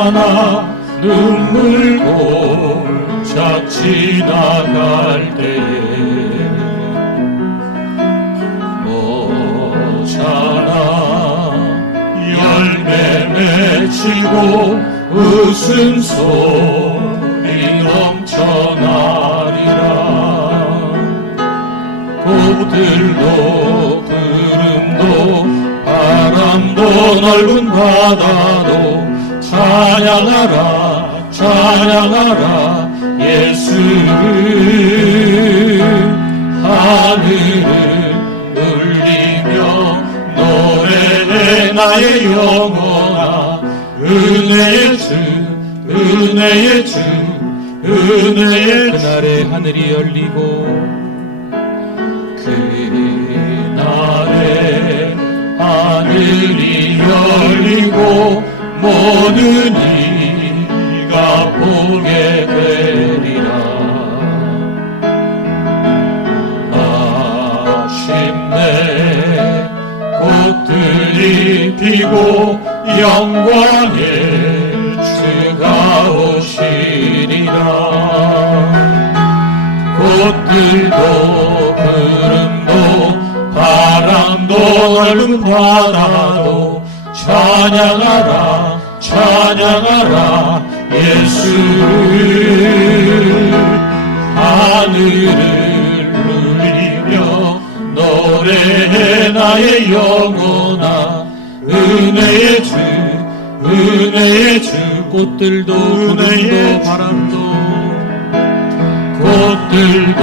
하나 눈물 골짝 지나갈 때에 오잖아 열매 맺히고 웃음소리 넘쳐나리라. 꽃들도 구름도 바람도 넓은 바다도 찬양하라 찬양하라 예수를. 하늘을 울리며 노래해 나의 영혼아 은혜의 주 은혜의 주 은혜의 주. 그날에 하늘이 열리고 그날에 하늘이 열리고 모든 이가 보게 되리라. 아쉽네 꽃들이 피고 영광의 주가 오시리라. 꽃들도 구름도 바람도 넓은 바다도 찬양하라 찬양하라 예수를. 하늘을 울리며 노래해 나의 영혼아 은혜의 주 은혜의 주. 꽃들도 구름도 바람도 꽃들도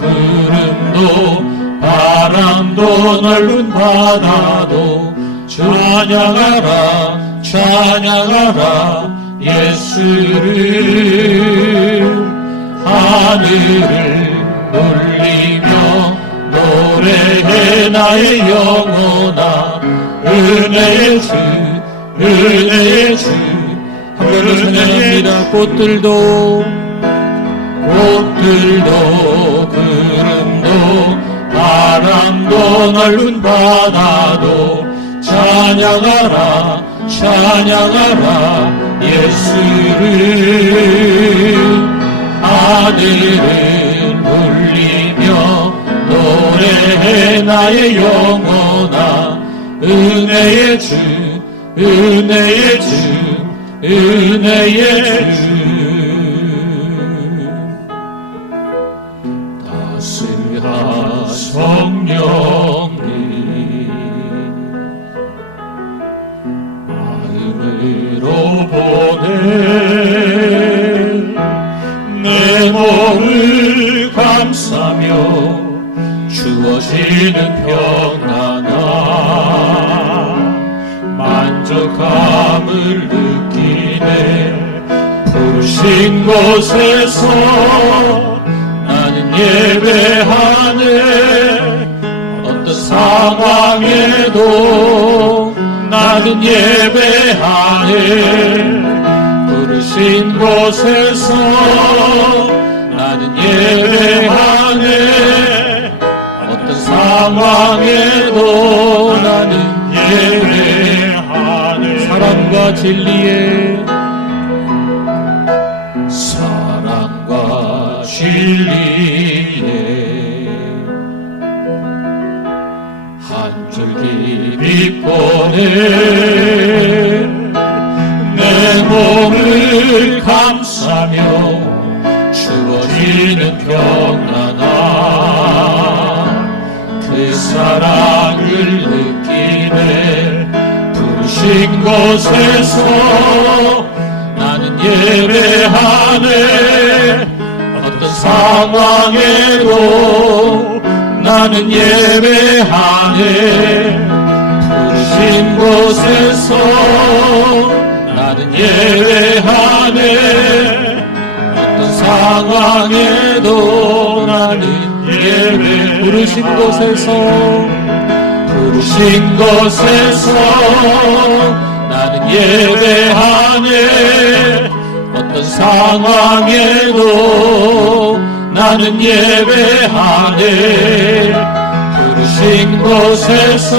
구름도 바람도 넓은 바다도 찬양하라 찬양하라 예수를. 하늘을 울리며 노래해 나의 영혼아 은혜의 주 은혜의 주. 하늘을 찬양합니다. 꽃들도 구름도 바람도 넓은 바다도 찬양하라 찬양하라 예수를. 하늘을 울리며 노래해 나의 영혼아 은혜의 주 은혜의 주 은혜의 주. 다스라 성령님 마음으로 보내 내 몸을 감싸며 주어지는 평안함 만족함을 느끼네. 부르신 곳에서 나는 예배하네. 어떤 상황에도 나는 예배하네. 부르신 곳에서 나는 예배하네. 어떤 상황에도 나는 예배하네. 사랑과 진리에 사랑과 진리에 한 줄기 빛보내 내 몸을 감싸며 주어지는 평안함 그 사랑을 느끼네. 부르신 곳에서 나는 예배하네. 어떤 상황에도 나는 예배하네. 부르신 곳에서 나는 예배하네. 어떤 상황에도 나는 예배. 부르신 곳에서 나는 예배하네. 어떤 상황에도 나는 예배하네. 부르신 곳에서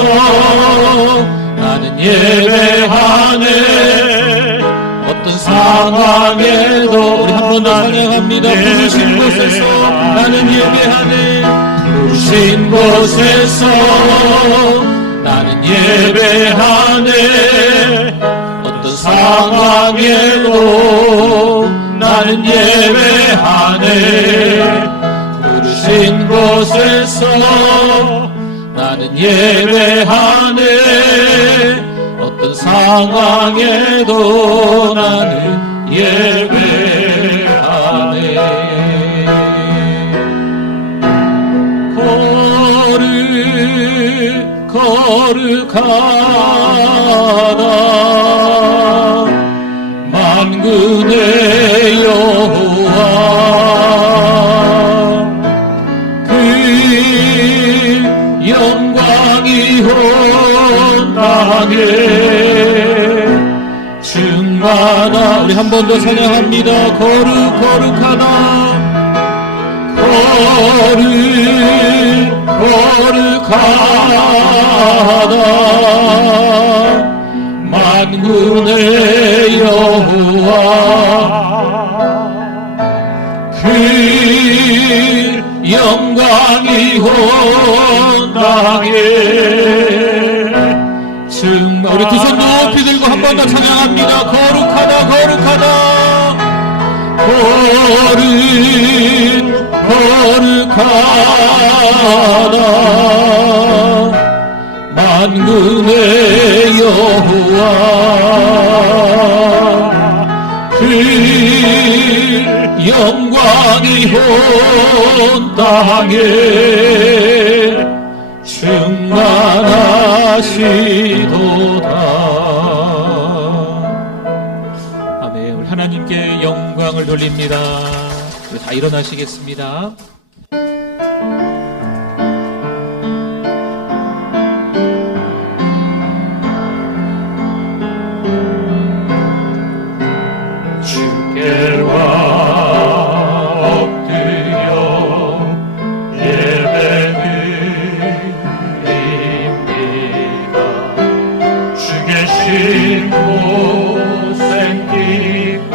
나는 예배하네. 상황에도 우리 한 번 더 찬양합니다. 부르신 곳에서 나는 예배하네. 부르신 곳에서 나는 예배하네. 어떤 상황에도 나는 예배하네. 부르신 곳에서 나는 예배하네. 어떤 상황에도 나는 예배하네. 거룩하다 만군의 여호와 그 영광이 온 땅에 충만하. 우리 한 번 더 찬양합니다. 거룩하다 거룩하다 만군의 여호와 그 영광이 온 땅에 우리 두 손 높이 들고 한 번 더 찬양합니다. 거룩하다 거룩하다 만군의 여호와 그 영광이 온 땅에 충만하시도다. 아멘. 우리 하나님께 영광을 돌립니다. 우리 다 일어나시겠습니다. 주께와 엎드려 예배드립니다. 주 계신 곳엔 기쁨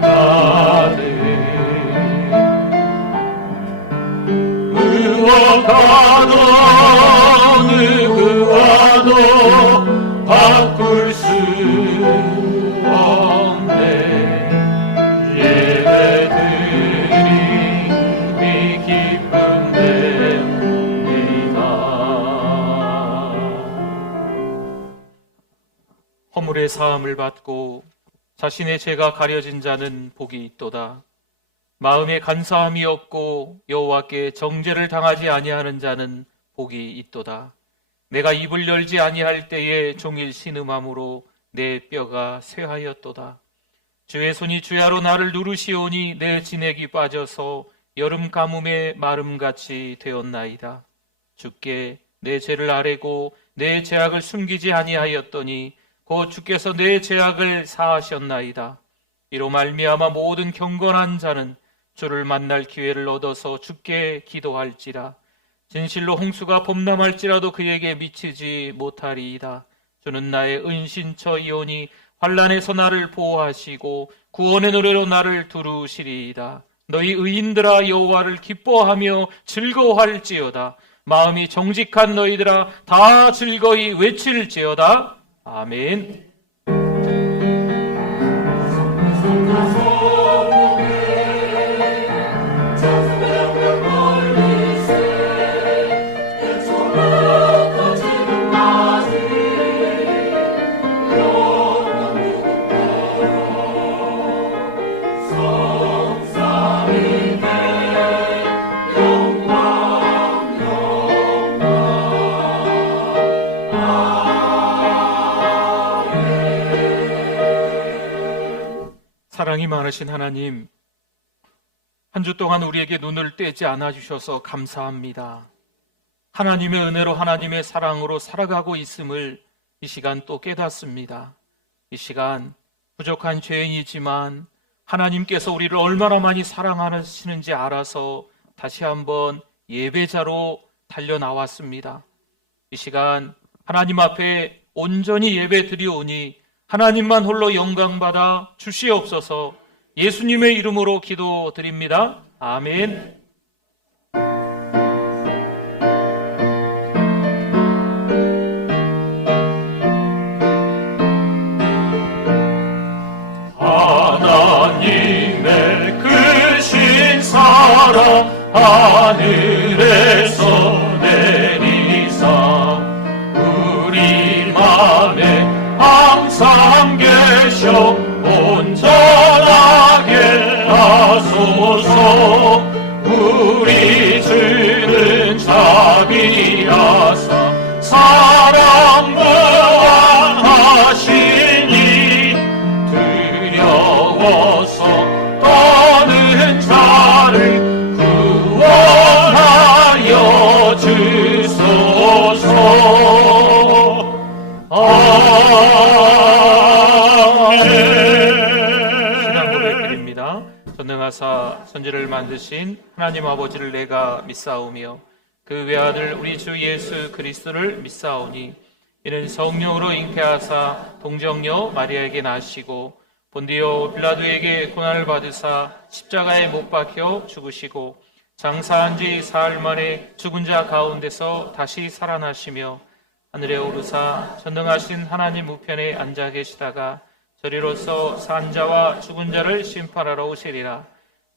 가득 의원가도 누구와도 바꿀 수 없네. 예배드림이 기쁨 됩니다. 허물의 사함을 받고 자신의 죄가 가려진 자는 복이 있도다. 마음에 간사함이 없고 여호와께 정죄를 당하지 아니하는 자는 복이 있도다. 내가 입을 열지 아니할 때에 종일 신음함으로 내 뼈가 쇠하였도다. 주의 손이 주야로 나를 누르시오니 내 진액이 빠져서 여름 가뭄에 마름같이 되었나이다. 주께 내 죄를 아뢰고 내 죄악을 숨기지 아니하였더니 곧 주께서 내 죄악을 사하셨나이다. 이로 말미암아 모든 경건한 자는 주를 만날 기회를 얻어서 주께 기도할지라. 진실로 홍수가 범람할지라도 그에게 미치지 못하리이다. 주는 나의 은신처이오니 환난에서 나를 보호하시고 구원의 노래로 나를 두루시리이다. 너희 의인들아 여호와를 기뻐하며 즐거워할지어다. 마음이 정직한 너희들아 다 즐거이 외칠지어다. 아멘. 사랑이 많으신 하나님, 한 주 동안 우리에게 눈을 떼지 않아 주셔서 감사합니다. 하나님의 은혜로 하나님의 사랑으로 살아가고 있음을 이 시간 또 깨닫습니다. 이 시간 부족한 죄인이지만 하나님께서 우리를 얼마나 많이 사랑하시는지 알아서 다시 한번 예배자로 달려 나왔습니다. 이 시간 하나님 앞에 온전히 예배 드리오니 하나님만 홀로 영광받아 주시옵소서. 예수님의 이름으로 기도드립니다. 아멘. 하나님의 크신 사랑 하늘에서 내리사 우리 맘에 항상 계셔 온전하게 하소서. 우리 죄는 자비하사 사랑 무한하시니 두려워서 떠는 자를 구원하여 주소서. 신앙 고백드립니다. 전능하사 선지를 만드신 하나님 아버지를 내가 믿사오며 그 외아들 우리 주 예수 그리스도를 믿사오니 이는 성령으로 잉태하사 동정녀 마리아에게 나시고 본디오 빌라도에게 고난을 받으사 십자가에 못 박혀 죽으시고 장사한 지 사흘 만에 죽은 자 가운데서 다시 살아나시며 하늘에 오르사 전능하신 하나님 우편에 앉아 계시다가 저리로서 산 자와 죽은 자를 심판하러 오시리라.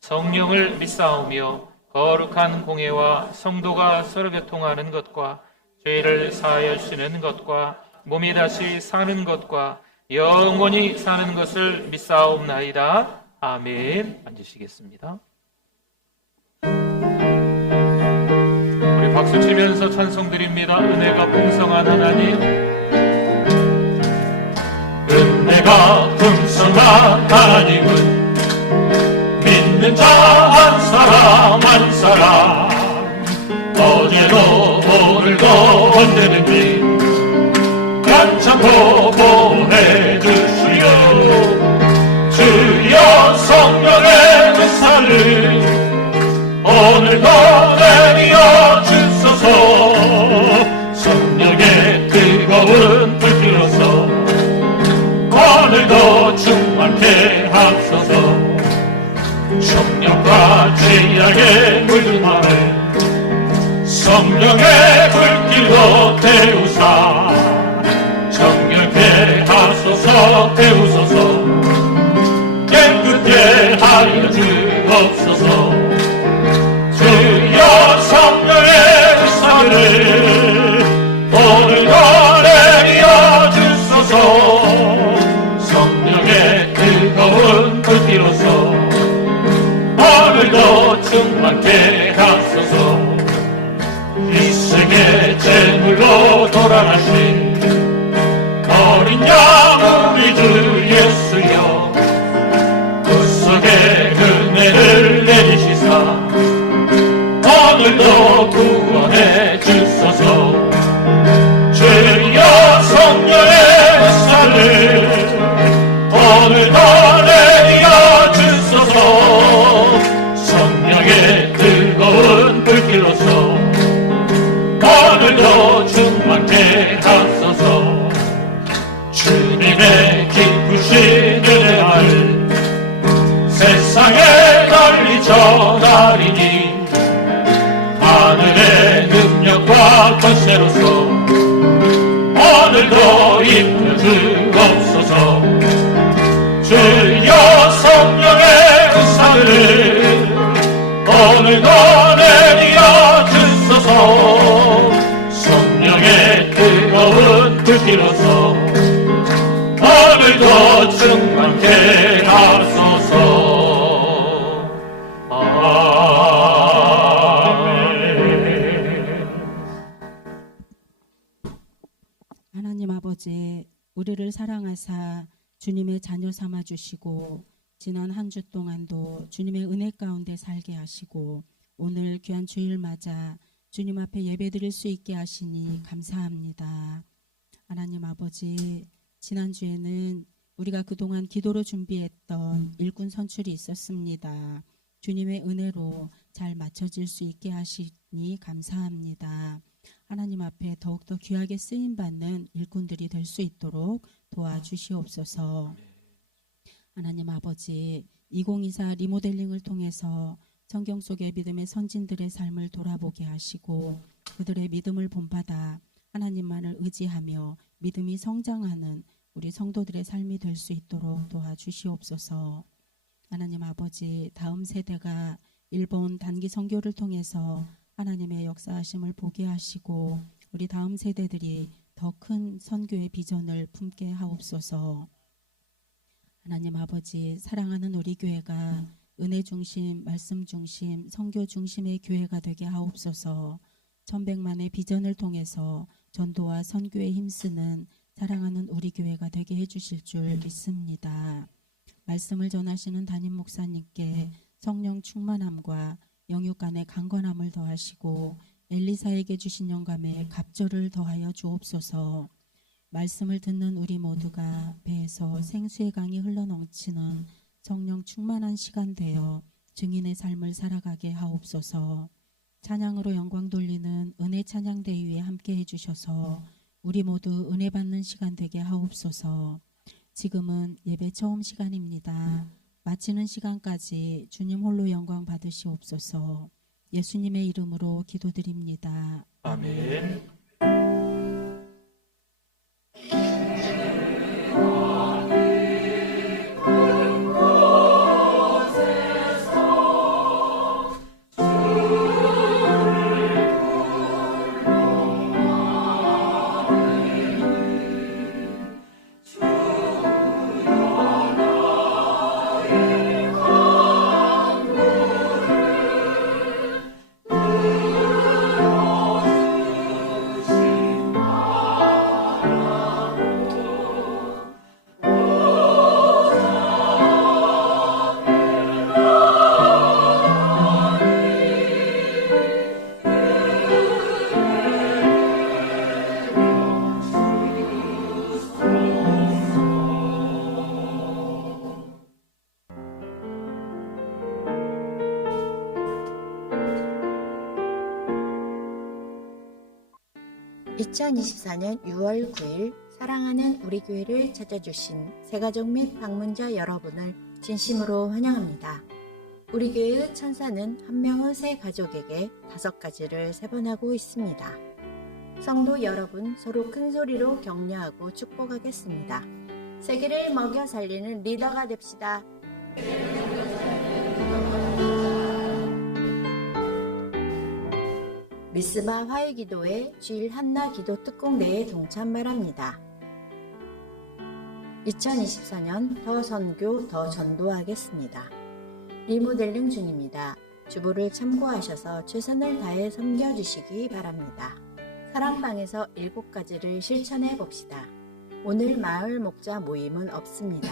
성령을 믿사오며 거룩한 공예와 성도가 서로 교통하는 것과 죄를 사하여 주시는 것과 몸이 다시 사는 것과 영원히 사는 것을 믿사옵나이다. 아멘. 앉으시겠습니다. 우리 박수 치면서 찬송 드립니다. 은혜가 풍성한 하나님, 은혜가 풍성한 하나님은 믿는 자 한 사람 한 사람 어제도 오늘도 언제든지 간청코 보내주시오. 주여 성령의 은사를 오늘도 내려 주소서. 성령의 뜨거운 불길로서 오늘도 충만케 하소서. 성령과 죄악의 물든 맘을 성령의 불길로 태우사 정결케 하소서. 태우소서. 깨끗게 하여 주옵소서. 주여 성령의 은사를 오늘도 내려 주소서. 성령의 뜨거운 불길로서 오늘도 충만케 하소서. 이 세계 제물로 돌아가신 어린 양 우리 주 예수여 구속의 은혜를 내리시사 오늘도 구원해 주소서. 주여 성령의 은사를 오늘도 내려 주소서. 성령의 뜨거운 불길로서 오늘도 충만케 하소서. 주님의 기쁘신 은혜를 세상에 널리 전하리니 하늘의 능력과 권세로서 오늘도 입혀 주옵소서. 주여 성령의 은사를 오늘도 내려 주소서. 성령의 뜨거운 불길로서 오늘도 충만케 하소서. 아멘. 하나님 아버지, 우리를 사랑하사 주님의 자녀 삼아 주시고 지난 한 주 동안도 주님의 은혜 가운데 살게 하시고 오늘 귀한 주일 맞아 주님 앞에 예배드릴 수 있게 하시니 감사합니다. 하나님 아버지, 지난주에는 우리가 그동안 기도로 준비했던 일꾼 선출이 있었습니다. 주님의 은혜로 잘 맞춰질 수 있게 하시니 감사합니다. 하나님 앞에 더욱더 귀하게 쓰임받는 일꾼들이 될 수 있도록 도와주시옵소서. 하나님 아버지, 2024 리모델링을 통해서 성경 속의 믿음의 선진들의 삶을 돌아보게 하시고 그들의 믿음을 본받아 하나님만을 의지하며 믿음이 성장하는 우리 성도들의 삶이 될 수 있도록 도와주시옵소서. 하나님 아버지, 다음 세대가 일본 단기 선교를 통해서 하나님의 역사하심을 보게 하시고 우리 다음 세대들이 더 큰 선교의 비전을 품게 하옵소서. 하나님 아버지, 사랑하는 우리 교회가 은혜 중심, 말씀 중심, 선교 중심의 교회가 되게 하옵소서. 천백만의 비전을 통해서 전도와 선교에 힘쓰는 사랑하는 우리 교회가 되게 해주실 줄 믿습니다. 말씀을 전하시는 담임 목사님께 성령 충만함과 영육 간의 강건함을 더하시고 엘리사에게 주신 영감에 갑절을 더하여 주옵소서. 말씀을 듣는 우리 모두가 배에서 생수의 강이 흘러넘치는 성령 충만한 시간 되어 증인의 삶을 살아가게 하옵소서. 찬양으로 영광 돌리는 은혜 찬양대회 위에 함께 해주셔서 우리 모두 은혜 받는 시간 되게 하옵소서. 지금은 예배 처음 시간입니다. 마치는 시간까지 주님 홀로 영광 받으시옵소서. 예수님의 이름으로 기도드립니다. 아멘. (2024년 6월 9일) 사랑하는 우리 교회를 찾아주신 새가족 및 방문자 여러분을 진심으로 환영합니다. 우리 교회의 천사는 한 명의 새 가족에게 5가지를 세번하고 있습니다. 성도 여러분, 서로 큰 소리로 격려하고 축복하겠습니다. 세계를 먹여 살리는 리더가 됩시다. 미스바 화해기도회 주일 한나 기도 특공대에 동참 바랍니다. 2024년 더 선교 더 전도하겠습니다. 리모델링 중입니다. 주보를 참고하셔서 최선을 다해 섬겨주시기 바랍니다. 사랑방에서 7가지를 실천해 봅시다. 오늘 마을 목자 모임은 없습니다.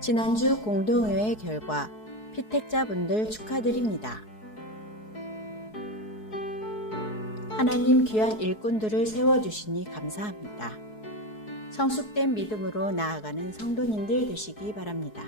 지난주 공동회의 결과 피택자분들 축하드립니다. 하나님 귀한 일꾼들을 세워주시니 감사합니다. 성숙된 믿음으로 나아가는 성도님들 되시기 바랍니다.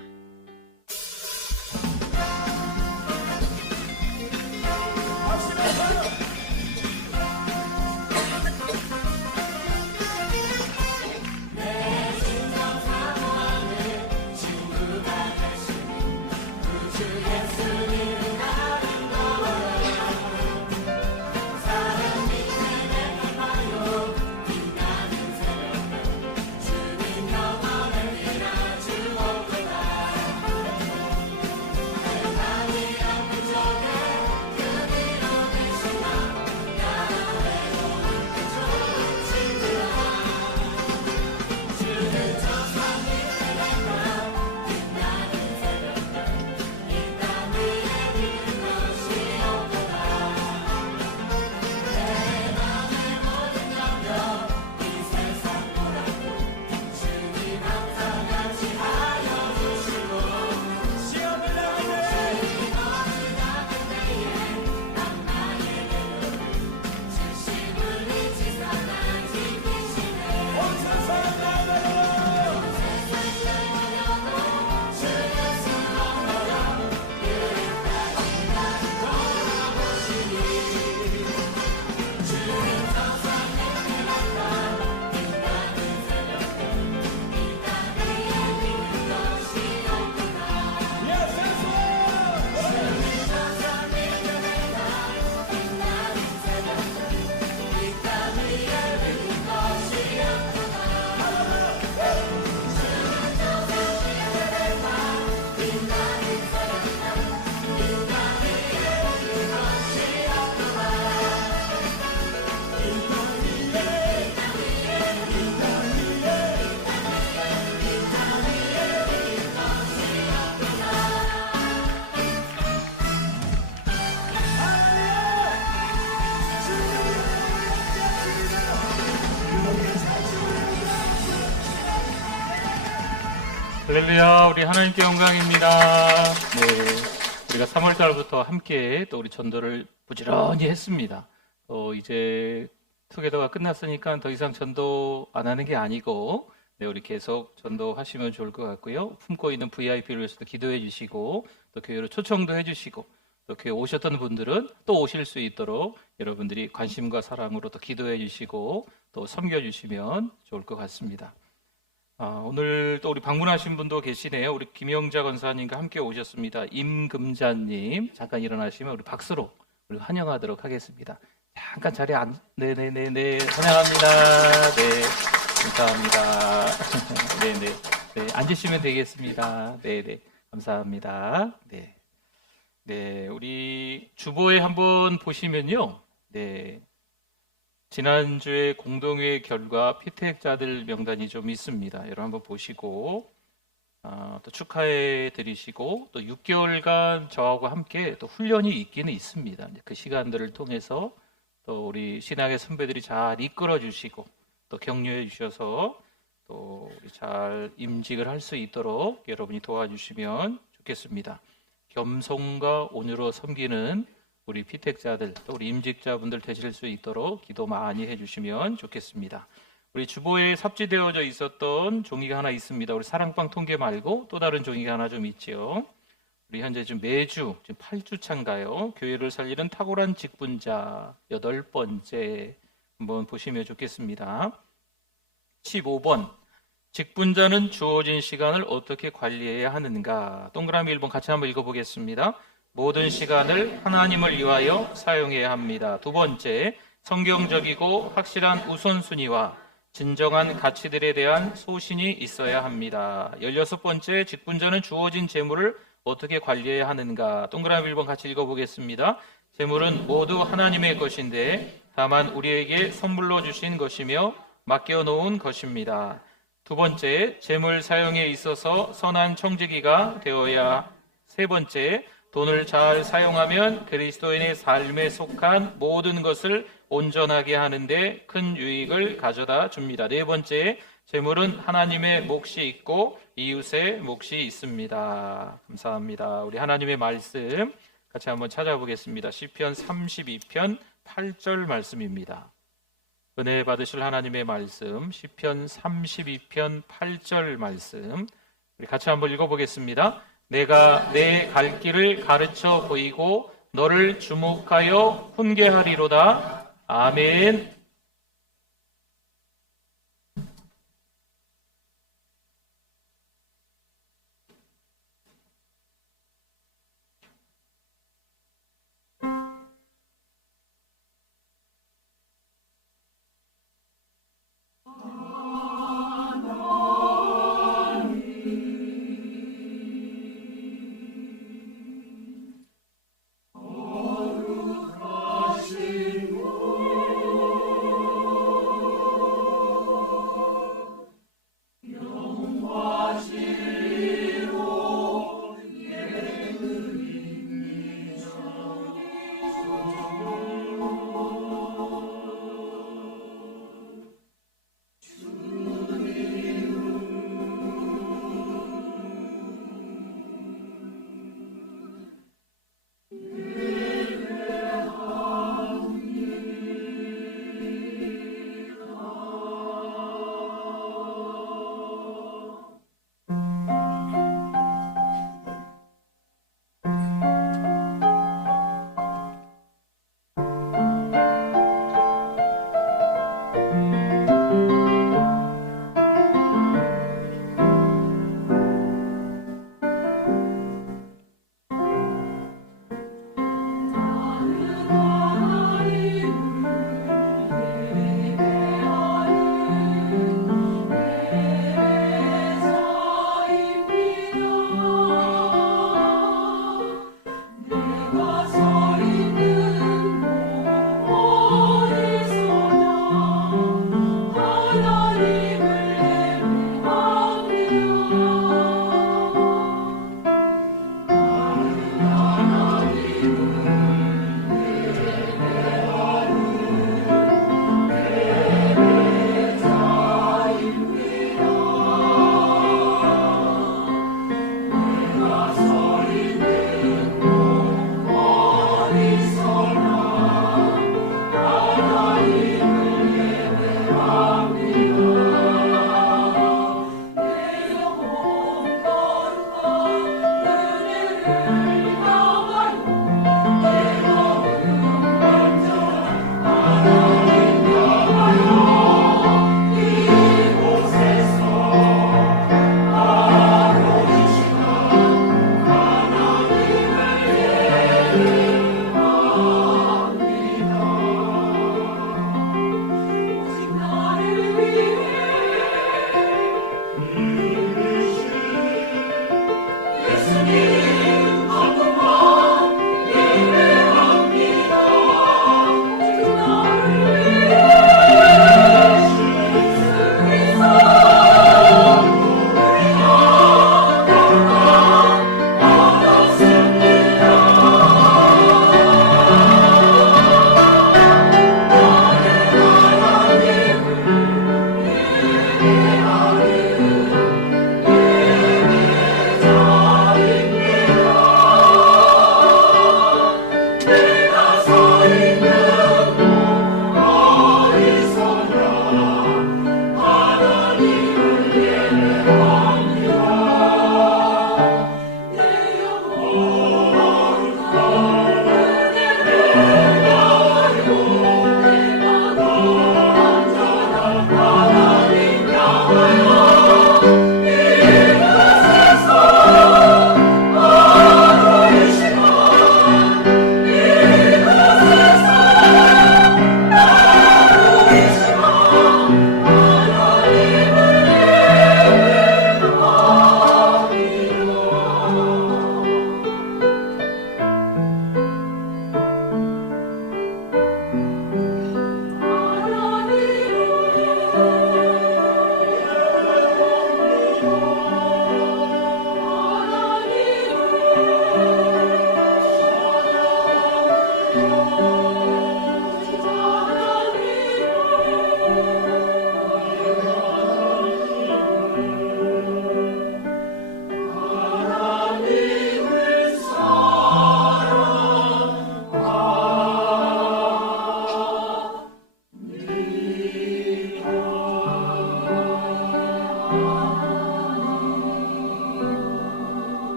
할렐루야, 우리 하나님께 영광입니다. 네, 우리가 3월달부터 함께 또 우리 전도를 부지런히 했습니다. 이제 투게더가 끝났으니까 더 이상 전도 안 하는 게 아니고, 네, 우리 계속 전도하시면 좋을 것 같고요. 품고 있는 VIP를 위해서도 기도해 주시고, 또 교회로 초청도 해 주시고, 또 교회 오셨던 분들은 또 오실 수 있도록 여러분들이 관심과 사랑으로 또 기도해 주시고, 또 섬겨 주시면 좋을 것 같습니다. 오늘 또 우리 방문하신 분도 계시네요. 우리 김영자 권사님과 함께 오셨습니다. 임금자님, 잠깐 일어나시면 우리 박수로 우리 환영하도록 하겠습니다. 잠깐 자리에 네네네네, 환영합니다. 네, 감사합니다. 네네, 네, 앉으시면 되겠습니다. 네네, 감사합니다. 네, 네, 우리 주보에 한번 보시면요, 네. 지난주에 공동회의 결과 피택자들 명단이 좀 있습니다. 여러분 한번 보시고 또 축하해 드리시고, 또 6개월간 저하고 함께 또 훈련이 있기는 있습니다. 그 시간들을 통해서 또 우리 신학의 선배들이 잘 이끌어 주시고 또 격려해 주셔서 또 우리 잘 임직을 할 수 있도록 여러분이 도와주시면 좋겠습니다. 겸손과 온유로 섬기는 우리 피택자들, 또 우리 임직자분들 되실 수 있도록 기도 많이 해주시면 좋겠습니다. 우리 주보에 삽지되어져 있었던 종이가 하나 있습니다. 우리 사랑방 통계 말고 또 다른 종이가 하나 좀 있죠. 우리 현재 지금 매주 지금 8주차인가요? 교회를 살리는 탁월한 직분자 8번째 한번 보시면 좋겠습니다. 15번, 직분자는 주어진 시간을 어떻게 관리해야 하는가? 동그라미 1번 같이 한번 읽어보겠습니다. 모든 시간을 하나님을 위하여 사용해야 합니다. 두 번째, 성경적이고 확실한 우선순위와 진정한 가치들에 대한 소신이 있어야 합니다. 16번째, 직분자는 주어진 재물을 어떻게 관리해야 하는가? 동그라미 1번 같이 읽어보겠습니다. 재물은 모두 하나님의 것인데 다만 우리에게 선물로 주신 것이며 맡겨놓은 것입니다. 두 번째, 재물 사용에 있어서 선한 청지기가 되어야. 세 번째, 돈을 잘 사용하면 그리스도인의 삶에 속한 모든 것을 온전하게 하는데 큰 유익을 가져다 줍니다. 네 번째, 재물은 하나님의 몫이 있고 이웃의 몫이 있습니다. 감사합니다. 우리 하나님의 말씀 같이 한번 찾아보겠습니다. 시편 32편 8절 말씀입니다. 은혜 받으실 하나님의 말씀, 시편 32편 8절 말씀, 우리 같이 한번 읽어보겠습니다. 내가 내 갈 길을 가르쳐 보이고 너를 주목하여 훈계하리로다. 아멘.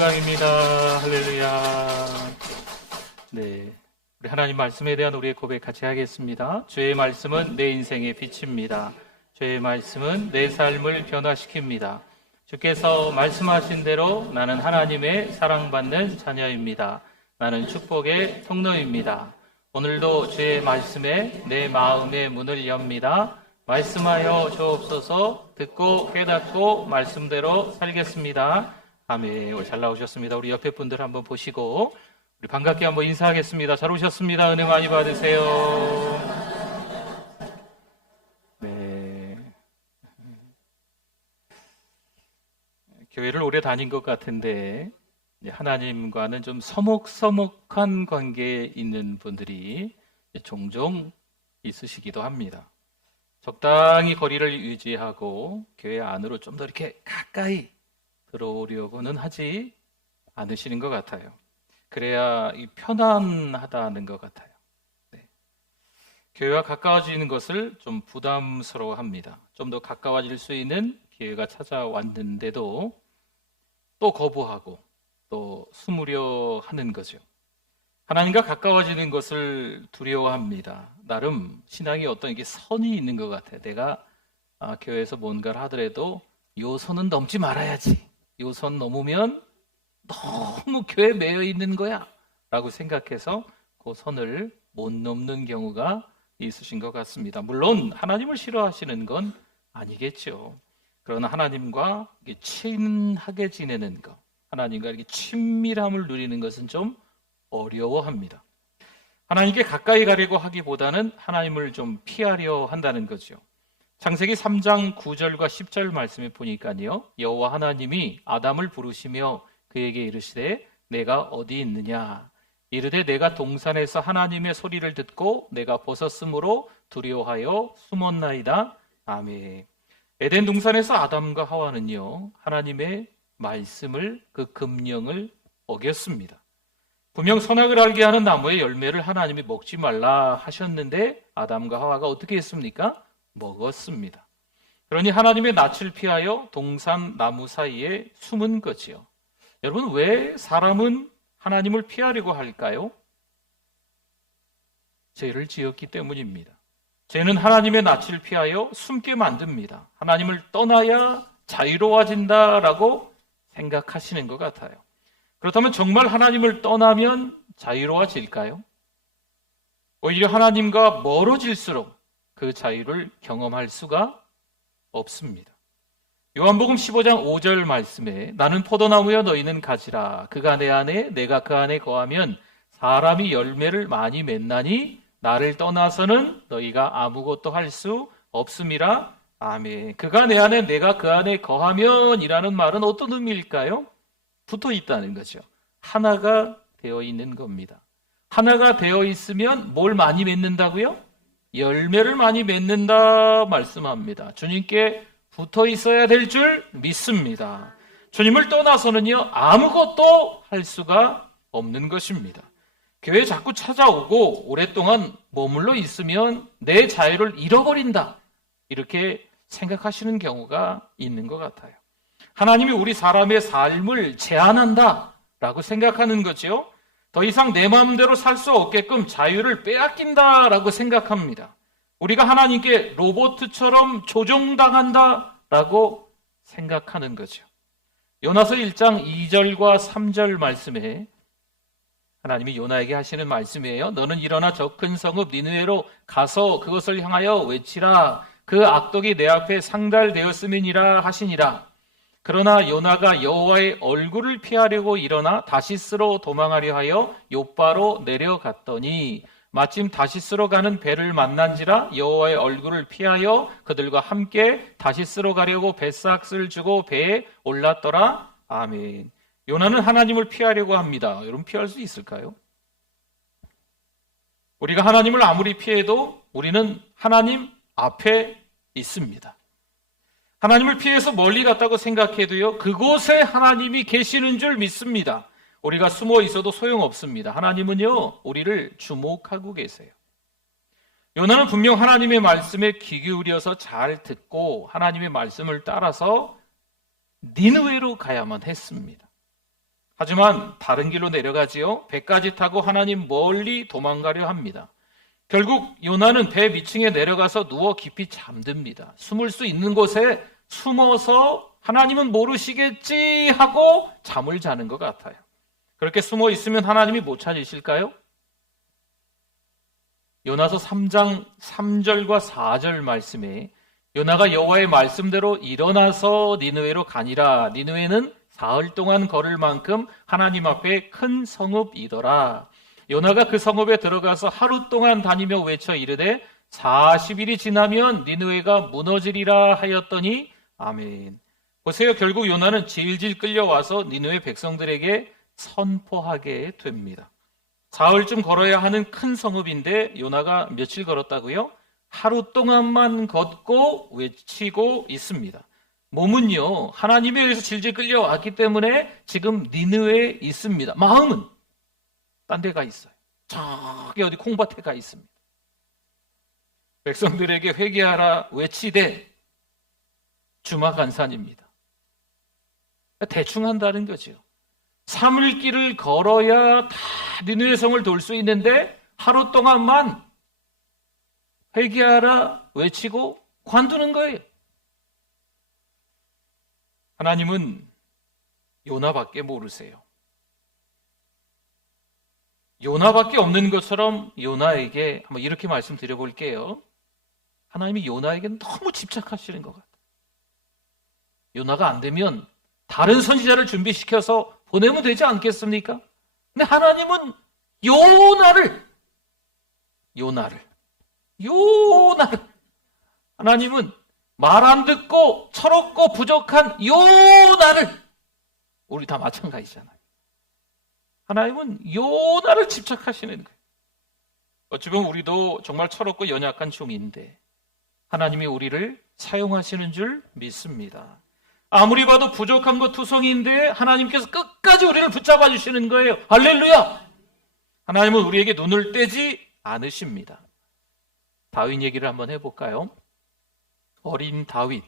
영광입니다. 할렐루야. 네, 우리 하나님 말씀에 대한 우리의 고백 같이 하겠습니다. 주의 말씀은 내 인생의 빛입니다. 주의 말씀은 내 삶을 변화시킵니다. 주께서 말씀하신 대로 나는 하나님의 사랑받는 자녀입니다. 나는 축복의 통로입니다. 오늘도 주의 말씀에 내 마음의 문을 엽니다. 말씀하여 주옵소서. 듣고 깨닫고 말씀대로 살겠습니다. 아멘. 오늘 잘 나오셨습니다. 우리 옆에 분들 한번 보시고 우리 반갑게 한번 인사하겠습니다. 잘 오셨습니다. 은혜 많이 받으세요. 네. 교회를 오래 다닌 것 같은데 하나님과는 좀 서먹서먹한 관계에 있는 분들이 종종 있으시기도 합니다. 적당히 거리를 유지하고 교회 안으로 좀 더 이렇게 가까이 들어오려고는 하지 않으시는 것 같아요. 그래야 편안하다는 것 같아요. 네. 교회와 가까워지는 것을 좀 부담스러워합니다. 좀 더 가까워질 수 있는 기회가 찾아왔는데도 또 거부하고 또 숨으려 하는 거죠. 하나님과 가까워지는 것을 두려워합니다. 나름 신앙이 어떤 이게 선이 있는 것 같아요. 내가 교회에서 뭔가를 하더라도 요 선은 넘지 말아야지. 요 선 넘으면 너무 교회에 매여 있는 거야 라고 생각해서 그 선을 못 넘는 경우가 있으신 것 같습니다. 물론 하나님을 싫어하시는 건 아니겠죠. 그러나 하나님과 친하게 지내는 것, 하나님과 이렇게 친밀함을 누리는 것은 좀 어려워합니다. 하나님께 가까이 가려고 하기보다는 하나님을 좀 피하려 한다는 거죠. 창세기 3장 9절과 10절 말씀에 보니까요, 여호와 하나님이 아담을 부르시며 그에게 이르시되 내가 어디 있느냐? 이르되 내가 동산에서 하나님의 소리를 듣고 내가 벗었으므로 두려워하여 숨었나이다. 아멘. 에덴 동산에서 아담과 하와는요, 하나님의 말씀을, 그 금령을 어겼습니다. 분명 선악을 알게 하는 나무의 열매를 하나님이 먹지 말라 하셨는데 아담과 하와가 어떻게 했습니까? 먹었습니다. 그러니 하나님의 낯을 피하여 동산 나무 사이에 숨은 거지요. 여러분, 왜 사람은 하나님을 피하려고 할까요? 죄를 지었기 때문입니다. 죄는 하나님의 낯을 피하여 숨게 만듭니다. 하나님을 떠나야 자유로워진다라고 생각하시는 것 같아요. 그렇다면 정말 하나님을 떠나면 자유로워질까요? 오히려 하나님과 멀어질수록 그 자유를 경험할 수가 없습니다. 요한복음 15장 5절 말씀에 나는 포도나무여 너희는 가지라. 그가 내 안에 내가 그 안에 거하면 사람이 열매를 많이 맺나니 나를 떠나서는 너희가 아무것도 할 수 없음이라. 아멘. 그가 내 안에 내가 그 안에 거하면 이라는 말은 어떤 의미일까요? 붙어 있다는 거죠. 하나가 되어 있는 겁니다. 하나가 되어 있으면 뭘 많이 맺는다고요? 열매를 많이 맺는다 말씀합니다. 주님께 붙어 있어야 될 줄 믿습니다. 주님을 떠나서는요, 아무것도 할 수가 없는 것입니다. 교회에 자꾸 찾아오고 오랫동안 머물러 있으면 내 자유를 잃어버린다, 이렇게 생각하시는 경우가 있는 것 같아요. 하나님이 우리 사람의 삶을 제한한다 라고 생각하는 거죠. 더 이상 내 마음대로 살 수 없게끔 자유를 빼앗긴다 라고 생각합니다. 우리가 하나님께 로봇처럼 조종당한다 라고 생각하는 거죠. 요나서 1장 2절과 3절 말씀에 하나님이 요나에게 하시는 말씀이에요. 너는 일어나 저 큰 성읍 니느웨로 가서 그것을 향하여 외치라. 그 악독이 내 앞에 상달되었음이니라 하시니라. 그러나 요나가 여호와의 얼굴을 피하려고 일어나 다시스로 도망하려 하여 욥바로 내려갔더니 마침 다시스로 가는 배를 만난지라 여호와의 얼굴을 피하여 그들과 함께 다시스로 가려고 뱃삭을 주고 배에 올랐더라. 아멘. 요나는 하나님을 피하려고 합니다. 여러분, 피할 수 있을까요? 우리가 하나님을 아무리 피해도 우리는 하나님 앞에 있습니다. 하나님을 피해서 멀리 갔다고 생각해도요, 그곳에 하나님이 계시는 줄 믿습니다. 우리가 숨어 있어도 소용없습니다. 하나님은요, 우리를 주목하고 계세요. 요나는 분명 하나님의 말씀에 귀 기울여서 잘 듣고 하나님의 말씀을 따라서 니느웨로 가야만 했습니다. 하지만 다른 길로 내려가지요. 배까지 타고 하나님 멀리 도망가려 합니다. 결국 요나는 배 밑층에 내려가서 누워 깊이 잠듭니다. 숨을 수 있는 곳에 숨어서 하나님은 모르시겠지 하고 잠을 자는 것 같아요. 그렇게 숨어 있으면 하나님이 못 찾으실까요? 요나서 3장 3절과 4절 말씀에 요나가 여호와의 말씀대로 일어나서 니느웨로 가니라. 니느웨는 사흘 동안 걸을 만큼 하나님 앞에 큰 성읍이더라. 요나가 그 성읍에 들어가서 하루 동안 다니며 외쳐 이르되 40일이 지나면 니느웨가 무너지리라 하였더니 아멘. 보세요. 결국 요나는 질질 끌려와서 니느웨 백성들에게 선포하게 됩니다. 사흘쯤 걸어야 하는 큰 성읍인데 요나가 며칠 걸었다고요? 하루 동안만 걷고 외치고 있습니다. 몸은요, 하나님에 의해서 질질 끌려왔기 때문에 지금 니느웨에 있습니다. 마음은 딴 데 가 있어요. 저기 어디 콩밭에 가 있습니다. 백성들에게 회개하라 외치되 주마간산입니다. 대충 한다는 거죠. 3일 길을 걸어야 다 니느웨 성을 돌 수 있는데 하루 동안만 회개하라 외치고 관두는 거예요. 하나님은 요나밖에 모르세요. 요나밖에 없는 것처럼 요나에게 한번 이렇게 말씀드려 볼게요. 하나님이 요나에게 너무 집착하시는 것 같아요. 요나가 안 되면 다른 선지자를 준비시켜서 보내면 되지 않겠습니까? 근데 하나님은 요나를 하나님은 말 안 듣고 철없고 부족한 요나를, 우리 다 마찬가지잖아요. 하나님은 요나를 집착하시는 거예요. 어찌 보면 우리도 정말 철없고 연약한 종인데 하나님이 우리를 사용하시는 줄 믿습니다. 아무리 봐도 부족한 것 투성이인데 하나님께서 끝까지 우리를 붙잡아 주시는 거예요. 할렐루야! 하나님은 우리에게 눈을 떼지 않으십니다. 다윗 얘기를 한번 해볼까요? 어린 다윗,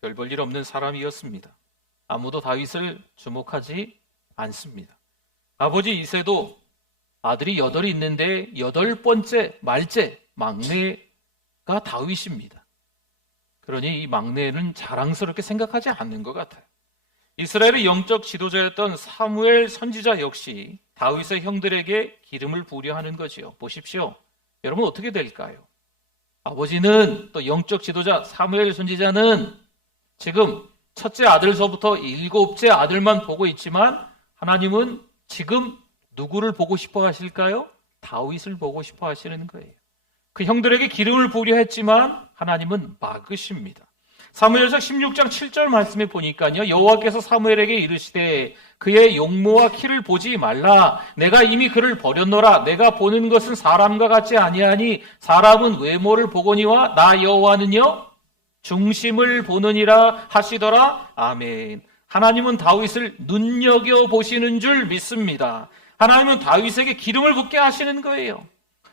별 볼 일 없는 사람이었습니다. 아무도 다윗을 주목하지 않습니다. 아버지 이새도 아들이 8이 있는데 8번째 말째 막내가 다윗입니다. 그러니 이 막내는 자랑스럽게 생각하지 않는 것 같아요. 이스라엘의 영적 지도자였던 사무엘 선지자 역시 다윗의 형들에게 기름을 부으려 하는 거지요. 보십시오. 여러분 어떻게 될까요? 아버지는 또 영적 지도자 사무엘 선지자는 지금 첫째 아들서부터 7째 아들만 보고 있지만 하나님은 지금 누구를 보고 싶어 하실까요? 다윗을 보고 싶어 하시는 거예요. 그 형들에게 기름을 부으려 했지만 하나님은 막으십니다. 사무엘상 16장 7절 말씀에 보니까요, 여호와께서 사무엘에게 이르시되 그의 용모와 키를 보지 말라. 내가 이미 그를 버렸노라. 내가 보는 것은 사람과 같지 아니하니 사람은 외모를 보거니와 나 여호와는요 중심을 보느니라 하시더라. 아멘. 하나님은 다윗을 눈여겨보시는 줄 믿습니다. 하나님은 다윗에게 기름을 붓게 하시는 거예요.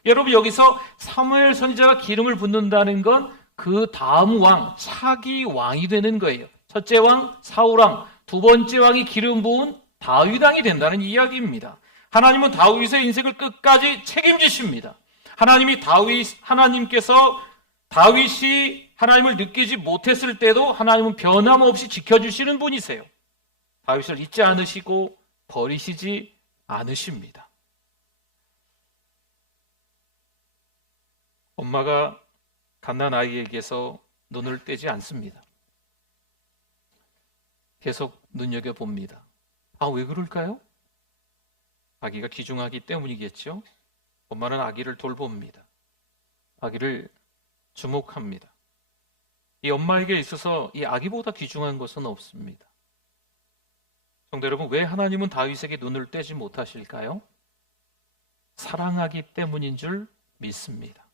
여러분 여기서 사무엘 선지자가 기름을 붓는다는 건 그 다음 왕, 차기 왕이 되는 거예요. 첫째 왕 사울왕, 두 번째 왕이 기름 부은 다윗 왕이 된다는 이야기입니다. 하나님은 다윗의 인생을 끝까지 책임지십니다. 하나님께서 다윗이 하나님을 느끼지 못했을 때도 하나님은 변함없이 지켜주시는 분이세요. 다윗을 잊지 않으시고 버리시지 않으십니다. 엄마가 갓난 아이에게서 눈을 떼지 않습니다. 계속 눈여겨봅니다. 왜 그럴까요? 아기가 귀중하기 때문이겠죠. 엄마는 아기를 돌봅니다. 아기를 주목합니다. 이 엄마에게 있어서 이 아기보다 귀중한 것은 없습니다. 성도 여러분, 왜 하나님은 다윗에게 눈을 떼지 못하실까요? 사랑하기 때문인 줄 믿습니다.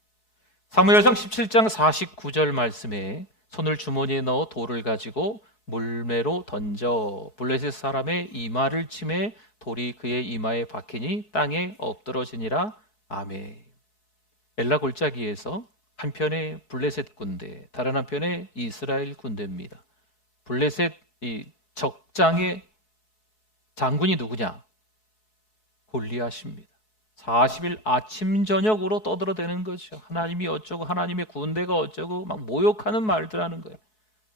사무엘상 17장 49절 말씀에 손을 주머니에 넣어 돌을 가지고 물매로 던져 블레셋 사람의 이마를 치매 돌이 그의 이마에 박히니 땅에 엎드러지니라. 아멘. 엘라 골짜기에서 한편에 블레셋 군대, 다른 한편에 이스라엘 군대입니다. 블레셋 이 적장에 장군이 누구냐? 골리앗입니다. 40일 아침 저녁으로 떠들어대는 거죠. 하나님이 어쩌고 하나님의 군대가 어쩌고 막 모욕하는 말들 하는 거예요.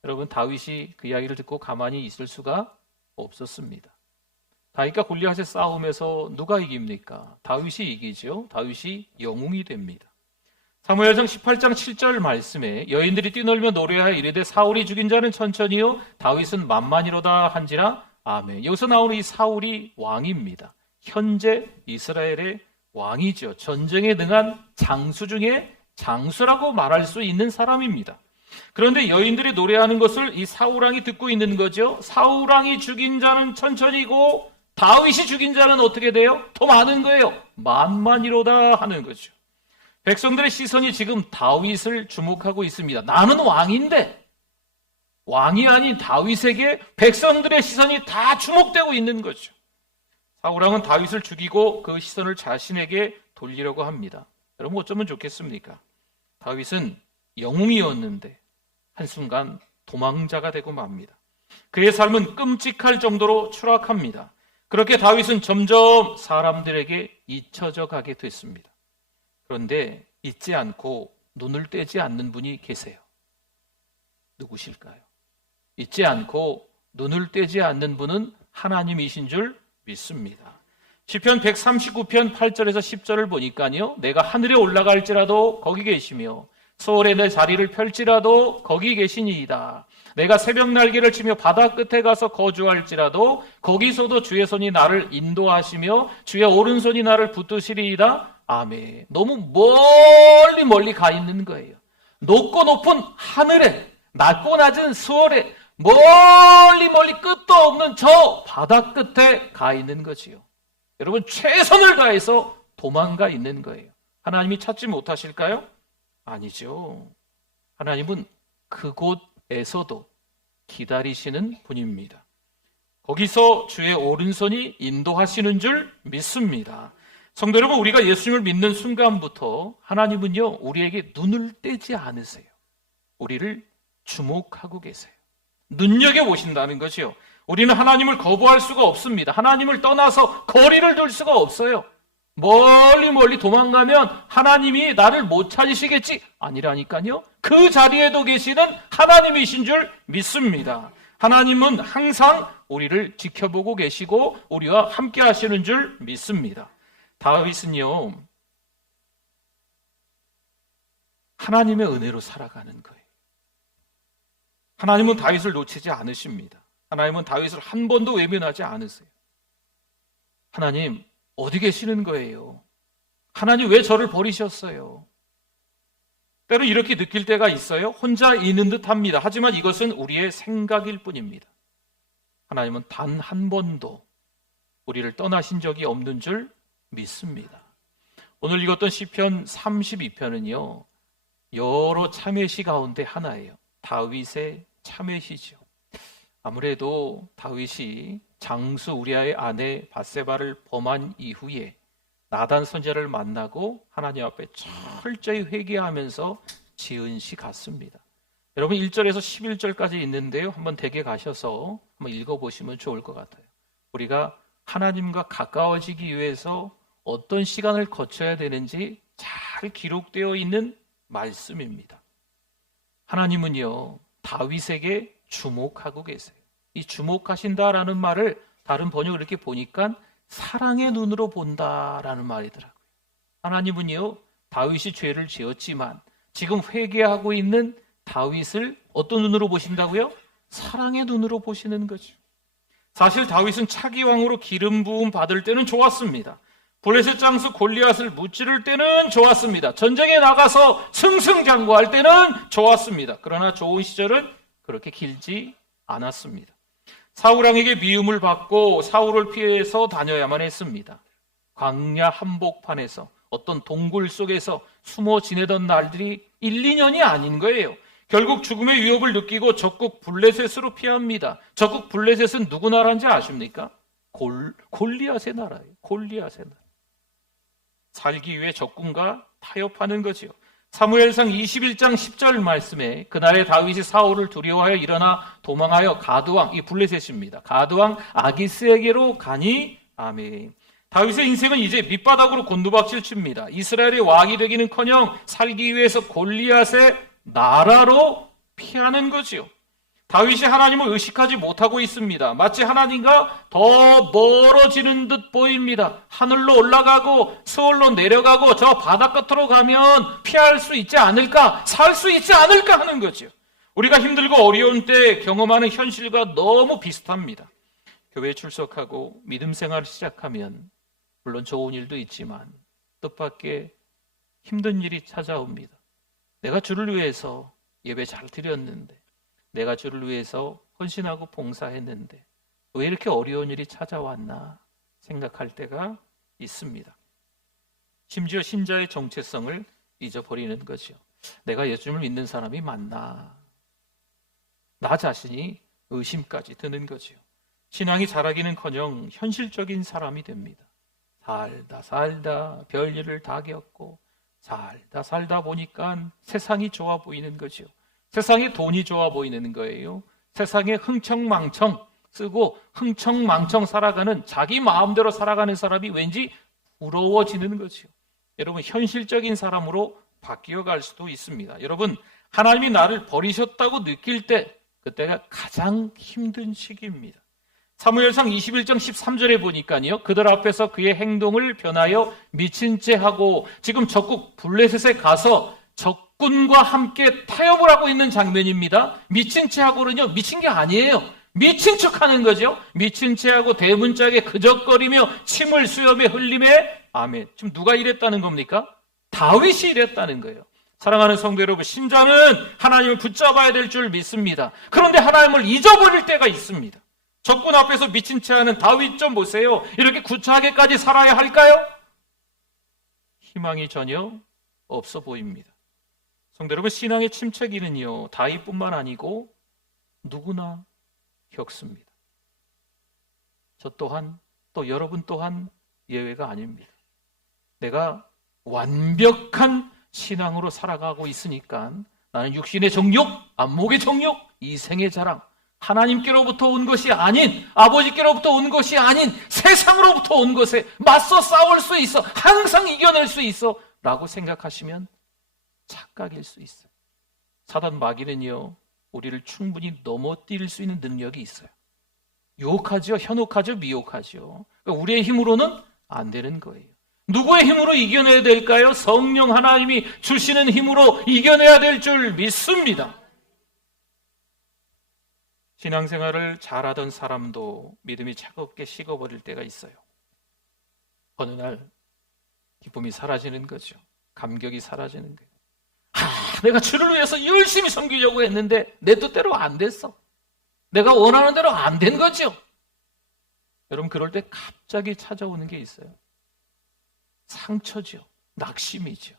여러분, 다윗이 그 이야기를 듣고 가만히 있을 수가 없었습니다. 다윗과 골리앗의 싸움에서 누가 이깁니까? 다윗이 이기죠. 다윗이 영웅이 됩니다. 사무엘상 18장 7절 말씀에 여인들이 뛰놀며 노래하여 이르되 사울이 죽인 자는 천천히요 다윗은 만만이로다 한지라. 아멘. 여기서 나오는 이 사울이 왕입니다. 현재 이스라엘의 왕이죠. 전쟁에 능한 장수 중에 장수라고 말할 수 있는 사람입니다. 그런데 여인들이 노래하는 것을 이 사울왕이 듣고 있는 거죠. 사울왕이 죽인 자는 천천히고 다윗이 죽인 자는 어떻게 돼요? 더 많은 거예요. 만만이로다 하는 거죠. 백성들의 시선이 지금 다윗을 주목하고 있습니다. 나는 왕인데 왕이 아닌 다윗에게 백성들의 시선이 다 주목되고 있는 거죠. 사울왕은 다윗을 죽이고 그 시선을 자신에게 돌리려고 합니다. 여러분, 어쩌면 좋겠습니까? 다윗은 영웅이었는데 한순간 도망자가 되고 맙니다. 그의 삶은 끔찍할 정도로 추락합니다. 그렇게 다윗은 점점 사람들에게 잊혀져 가게 됐습니다. 그런데 잊지 않고 눈을 떼지 않는 분이 계세요. 누구실까요? 잊지 않고 눈을 떼지 않는 분은 하나님이신 줄 믿습니다. 시편 139편 8절에서 10절을 보니까요, 내가 하늘에 올라갈지라도 거기 계시며 소홀에 내 자리를 펼지라도 거기 계시니이다. 내가 새벽 날개를 치며 바다 끝에 가서 거주할지라도 거기서도 주의 손이 나를 인도하시며 주의 오른손이 나를 붙드시리이다. 아멘. 너무 멀리 가 있는 거예요. 높고 높은 하늘에, 낮고 낮은 수월에, 멀리 끝도 없는 저 바다 끝에 가 있는 거지요. 여러분, 최선을 다해서 도망가 있는 거예요. 하나님이 찾지 못하실까요? 아니죠. 하나님은 그곳에서도 기다리시는 분입니다. 거기서 주의 오른손이 인도하시는 줄 믿습니다. 성도 여러분, 우리가 예수님을 믿는 순간부터 하나님은요, 우리에게 눈을 떼지 않으세요. 우리를 주목하고 계세요. 눈여겨보신다는 거죠. 우리는 하나님을 거부할 수가 없습니다. 하나님을 떠나서 거리를 둘 수가 없어요. 멀리 도망가면 하나님이 나를 못 찾으시겠지? 아니라니까요. 그 자리에도 계시는 하나님이신 줄 믿습니다. 하나님은 항상 우리를 지켜보고 계시고 우리와 함께 하시는 줄 믿습니다. 다윗은요, 하나님의 은혜로 살아가는 거예요. 하나님은 다윗을 놓치지 않으십니다. 하나님은 다윗을 한 번도 외면하지 않으세요. 하나님, 어디 계시는 거예요? 하나님, 왜 저를 버리셨어요? 때로 이렇게 느낄 때가 있어요. 혼자 있는 듯 합니다. 하지만 이것은 우리의 생각일 뿐입니다. 하나님은 단 한 번도 우리를 떠나신 적이 없는 줄 믿습니다. 오늘 읽었던 시편 32편은요, 여러 참회시 가운데 하나예요. 다윗의 참회시죠. 아무래도 다윗이 장수 우리아의 아내 밧세바를 범한 이후에 나단 선지자를 만나고 하나님 앞에 철저히 회개하면서 지은 시 같습니다. 여러분, 1절에서 11절까지 있는데요, 한번 댁에 가셔서 한번 읽어보시면 좋을 것 같아요. 우리가 하나님과 가까워지기 위해서 어떤 시간을 거쳐야 되는지 잘 기록되어 있는 말씀입니다. 하나님은요, 다윗에게 주목하고 계세요. 이 주목하신다라는 말을 다른 번역을 이렇게 보니까 사랑의 눈으로 본다라는 말이더라고요. 하나님은요, 다윗이 죄를 지었지만 지금 회개하고 있는 다윗을 어떤 눈으로 보신다고요? 사랑의 눈으로 보시는 거죠. 사실 다윗은 차기 왕으로 기름 부음 받을 때는 좋았습니다. 블레셋 장수 골리앗을 무찌를 때는 좋았습니다. 전쟁에 나가서 승승장구할 때는 좋았습니다. 그러나 좋은 시절은 그렇게 길지 않았습니다. 사울왕에게 미움을 받고 사울을 피해서 다녀야만 했습니다. 광야 한복판에서 어떤 동굴 속에서 숨어 지내던 날들이 1, 2년이 아닌 거예요. 결국 죽음의 위협을 느끼고 적국 블레셋으로 피합니다. 적국 블레셋은 누구 나라인지 아십니까? 골리앗의 나라예요. 골리앗의 나라. 살기 위해 적군과 타협하는 거지요. 사무엘상 21장 10절 말씀에 그날에 다윗이 사울을 두려워하여 일어나 도망하여 가드왕, 이 블레셋입니다. 가드왕 아기스에게로 가니 아멘. 다윗의 인생은 이제 밑바닥으로 곤두박질 칩니다. 이스라엘의 왕이 되기는커녕 살기 위해서 골리앗의 나라로 피하는 거지요. 다윗이 하나님을 의식하지 못하고 있습니다. 마치 하나님과 더 멀어지는 듯 보입니다. 하늘로 올라가고 서울로 내려가고 저 바다 끝으로 가면 피할 수 있지 않을까, 살 수 있지 않을까 하는 거죠. 우리가 힘들고 어려운 때 경험하는 현실과 너무 비슷합니다. 교회에 출석하고 믿음 생활을 시작하면 물론 좋은 일도 있지만 뜻밖의 힘든 일이 찾아옵니다. 내가 주를 위해서 예배 잘 드렸는데, 내가 주를 위해서 헌신하고 봉사했는데 왜 이렇게 어려운 일이 찾아왔나 생각할 때가 있습니다. 심지어 신자의 정체성을 잊어버리는 거죠. 내가 예수님을 믿는 사람이 맞나? 나 자신이 의심까지 드는 거죠. 신앙이 자라기는커녕 현실적인 사람이 됩니다. 살다 별일을 다 겪고 살다 보니까 세상이 좋아 보이는 거죠. 세상에 돈이 좋아 보이는 거예요. 세상에 흥청망청 쓰고 흥청망청 살아가는, 자기 마음대로 살아가는 사람이 왠지 부러워지는 거죠. 여러분, 현실적인 사람으로 바뀌어갈 수도 있습니다. 여러분, 하나님이 나를 버리셨다고 느낄 때, 그때가 가장 힘든 시기입니다. 사무엘상 21장 13절에 보니까요, 그들 앞에서 그의 행동을 변하여 미친 채 하고, 지금 적국 블레셋에 가서 적군과 함께 타협을 하고 있는 장면입니다. 미친 채 하고는요, 미친 게 아니에요. 미친 척 하는 거죠. 미친 채 하고 대문짝에 그적거리며 침을 수염에 흘림에 아멘. 지금 누가 이랬다는 겁니까? 다윗이 이랬다는 거예요. 사랑하는 성도 여러분, 신자는 하나님을 붙잡아야 될 줄 믿습니다. 그런데 하나님을 잊어버릴 때가 있습니다. 적군 앞에서 미친 채 하는 다윗 좀 보세요. 이렇게 구차하게까지 살아야 할까요? 희망이 전혀 없어 보입니다. 성도 여러분, 신앙의 침체기는요, 다윗뿐만 아니고 누구나 겪습니다. 저 또한, 또 여러분 또한 예외가 아닙니다. 내가 완벽한 신앙으로 살아가고 있으니까 나는 육신의 정욕, 안목의 정욕, 이생의 자랑, 하나님께로부터 온 것이 아닌, 아버지께로부터 온 것이 아닌 세상으로부터 온 것에 맞서 싸울 수 있어, 항상 이겨낼 수 있어 라고 생각하시면 착각일 수 있어요. 사단 마귀는요, 우리를 충분히 넘어뛸 수 있는 능력이 있어요. 유혹하죠, 현혹하죠, 미혹하죠. 그러니까 우리의 힘으로는 안 되는 거예요. 누구의 힘으로 이겨내야 될까요? 성령 하나님이 주시는 힘으로 이겨내야 될 줄 믿습니다. 신앙생활을 잘하던 사람도 믿음이 차갑게 식어버릴 때가 있어요. 어느 날 기쁨이 사라지는 거죠. 감격이 사라지는 거예요. 내가 주를 위해서 열심히 섬기려고 했는데 내 뜻대로 안 됐어. 내가 원하는 대로 안 된 거죠. 여러분, 그럴 때 갑자기 찾아오는 게 있어요. 상처죠. 낙심이죠.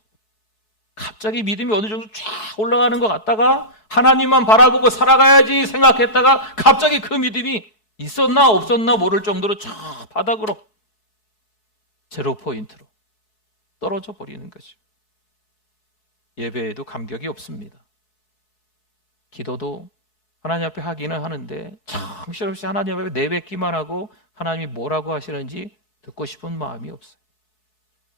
갑자기 믿음이 어느 정도 쫙 올라가는 것 같다가 하나님만 바라보고 살아가야지 생각했다가 갑자기 그 믿음이 있었나 없었나 모를 정도로 저 바닥으로, 제로 포인트로 떨어져 버리는 거죠. 예배에도 감격이 없습니다. 기도도 하나님 앞에 하기는 하는데 정신없이 하나님 앞에 내뱉기만 하고 하나님이 뭐라고 하시는지 듣고 싶은 마음이 없어요.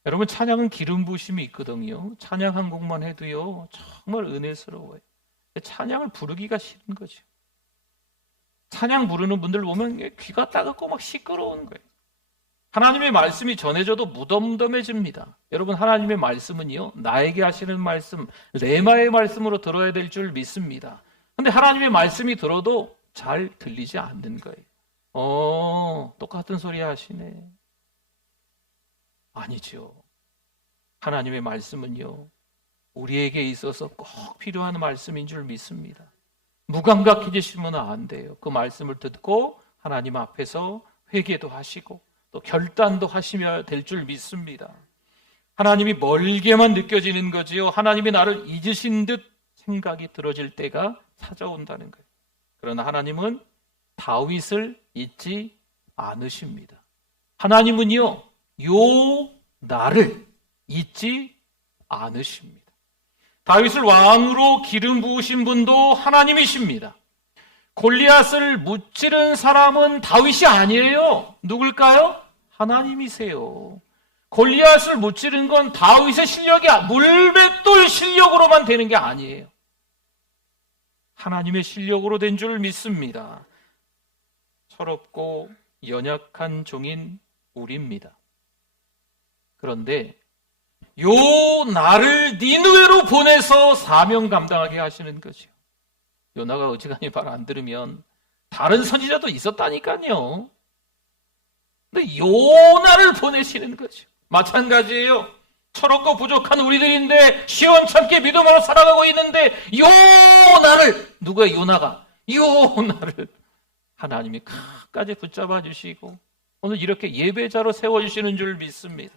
여러분, 찬양은 기름 부심이 있거든요. 찬양 한 곡만 해도요, 정말 은혜스러워요. 찬양을 부르기가 싫은 거죠. 찬양 부르는 분들 보면 귀가 따갑고 막 시끄러운 거예요. 하나님의 말씀이 전해져도 무덤덤해집니다. 여러분, 하나님의 말씀은요, 나에게 하시는 말씀, 레마의 말씀으로 들어야 될 줄 믿습니다. 근데 하나님의 말씀이 들어도 잘 들리지 않는 거예요. 똑같은 소리 하시네. 아니죠. 하나님의 말씀은요, 우리에게 있어서 꼭 필요한 말씀인 줄 믿습니다. 무감각해지시면 안 돼요. 그 말씀을 듣고 하나님 앞에서 회개도 하시고 또 결단도 하시면 될 줄 믿습니다. 하나님이 멀게만 느껴지는 거지요, 하나님이 나를 잊으신 듯 생각이 들어질 때가 찾아온다는 거예요. 그러나 하나님은 다윗을 잊지 않으십니다. 하나님은요, 요 나를 잊지 않으십니다. 다윗을 왕으로 기름 부으신 분도 하나님이십니다. 골리앗을 무찌른 사람은 다윗이 아니에요. 누굴까요? 하나님이세요. 골리앗을 무찌른 건 다윗의 실력이 물맷돌 실력으로만 되는 게 아니에요. 하나님의 실력으로 된 줄 믿습니다. 철없고 연약한 종인 우리입니다. 그런데 요 나를 니느웨로 보내서 사명 감당하게 하시는 거죠. 요나가 어지간히 말 안 들으면 다른 선지자도 있었다니까요. 근데 요나를 보내시는 거죠. 마찬가지예요. 철없고 부족한 우리들인데 시원찮게 믿음으로 살아가고 있는데 요나를, 누가 요나가? 요나를 하나님이 끝까지 붙잡아 주시고 오늘 이렇게 예배자로 세워주시는 줄 믿습니다.